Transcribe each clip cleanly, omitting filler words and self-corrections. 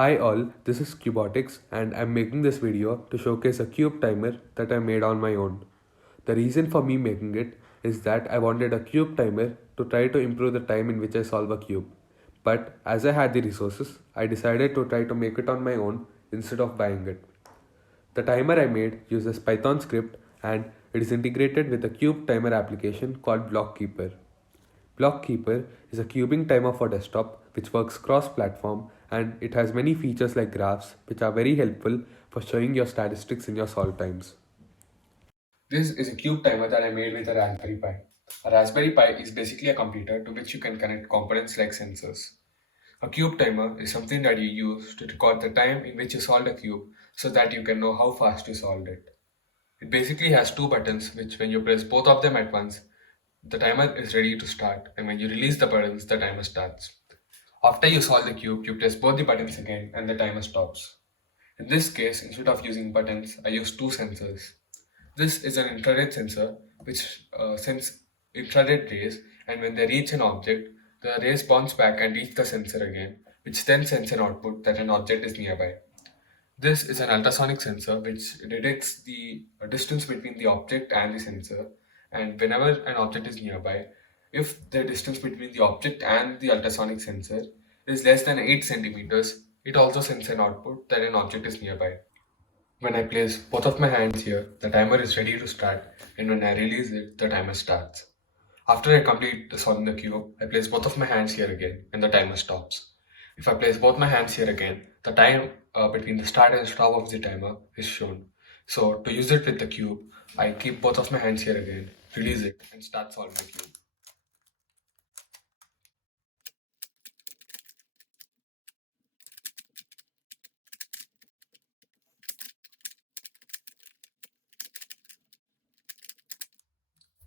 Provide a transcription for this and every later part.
Hi all, this is Cubotics and I'm making this video to showcase a cube timer that I made on my own. The reason for me making it is that I wanted a cube timer to try to improve the time in which I solve a cube. But as I had the resources, I decided to try to make it on my own instead of buying it. The timer I made uses Python script and it is integrated with a cube timer application called BlockKeeper. BlockKeeper is a cubing timer for desktop which works cross-platform and it has many features like graphs which are very helpful for showing your statistics in your solve times. This is a cube timer that I made with a Raspberry Pi. A Raspberry Pi is basically a computer to which you can connect components like sensors. A cube timer is something that you use to record the time in which you solved a cube so that you can know how fast you solved it. It basically has two buttons which when you press both of them at once, the timer is ready to start, and when you release the buttons, the timer starts. After you solve the cube, you press both the buttons again and the timer stops. In this case, instead of using buttons, I use two sensors. This is an infrared sensor which sends infrared rays, and when they reach an object, the rays bounce back and reach the sensor again, which then sends an output that an object is nearby. This is an ultrasonic sensor which detects the distance between the object and the sensor, and whenever an object is nearby, if the distance between the object and the ultrasonic sensor is less than 8 centimeters, it also sends an output that an object is nearby. When I place both of my hands here, the timer is ready to start, and when I release it, the timer starts. After I complete solving the cube, I place both of my hands here again, and the timer stops. If I place both my hands here again, the time between the start and stop of the timer is shown. So to use it with the cube, I keep both of my hands here again, release it, and start solving the cube.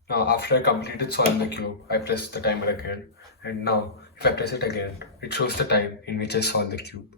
Now after I completed solving the cube, I press the timer again, and now if I press it again, it shows the time in which I solved the cube.